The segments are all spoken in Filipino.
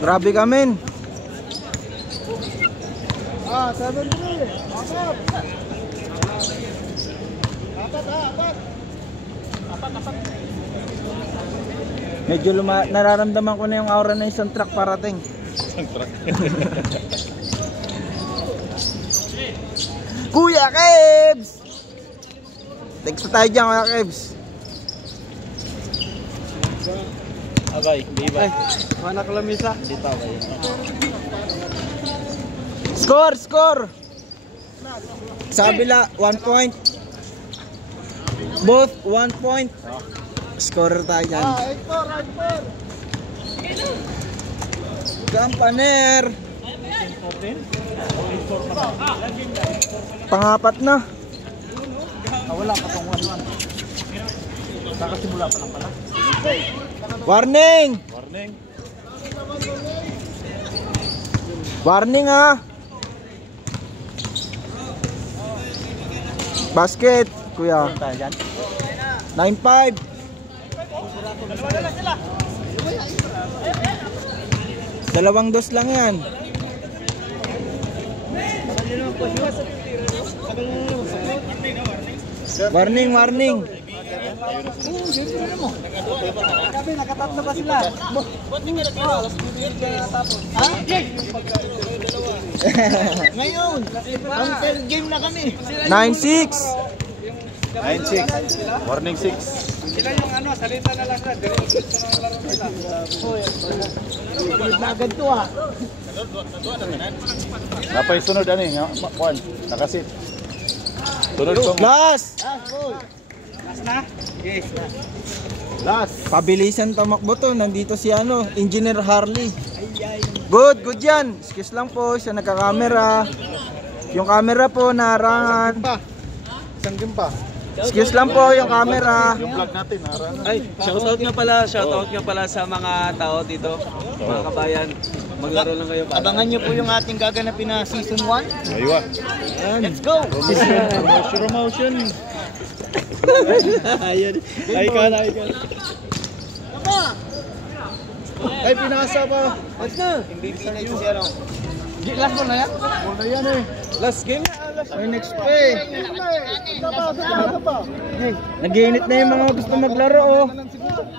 Grabe ka, men. 7-3. Apat. Medyo nararamdaman ko na yung aura na isang truck parating. Isang truck. Kuya Kebs! Text tayo dyan, Kuya Kebs. Abay, di ba? Mana kalamisa? Hindi pa ba yun? Score! Sa kabila, 1 point. Both 1 point. Scorer tayo dyan. 8-4. Kampaner! Pangapat na. Wala pa tong 1-1. Kakasimula pa lang pala. Warning! Warning ha! Basket, kuya. Tayo dyan. 9-5. Dalawang dos lang yan. Warning. Nakatatlo ba sila? Ngayon, until game na kami. 9-6. 9-6. Warning 6. Sila yung salita na lang na. Diretso na laro nila. Na agad to ah. Napay sunod ani nga kuan. Nakasit. Sunod ko. Last. Last na? Yes. Last. Pabilisan tamakbo to. Nandito si Engineer Harley. Good yan. Excuse lang po, siya nagka-camera. Yung camera po narangan. Isang game pa. Excuse lang po yung camera. Yung vlog natin narangan. Ay, shoutout nga pala sa mga tao dito, mga kabayan. Maglaro lang kayo para. Abangan nyo po yung ating gaganapin na season 1. Aywa. Let's go! Promotion. Ayun. Ay ka. Ay, pinasa pa. What's na? MVP na ito si ano. Last mo na yan? Wala yan eh. Last game na. May next pa eh. Nag-iinit na yung mga gusto maglaro oh.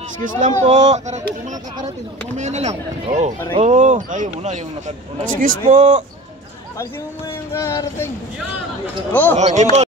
Excuse lang po. Mga kakarating, mamaya na lang. Oo. Tayo muna yung Excuse po. Palisin mo muna yung kakarating. Oh. Game ball.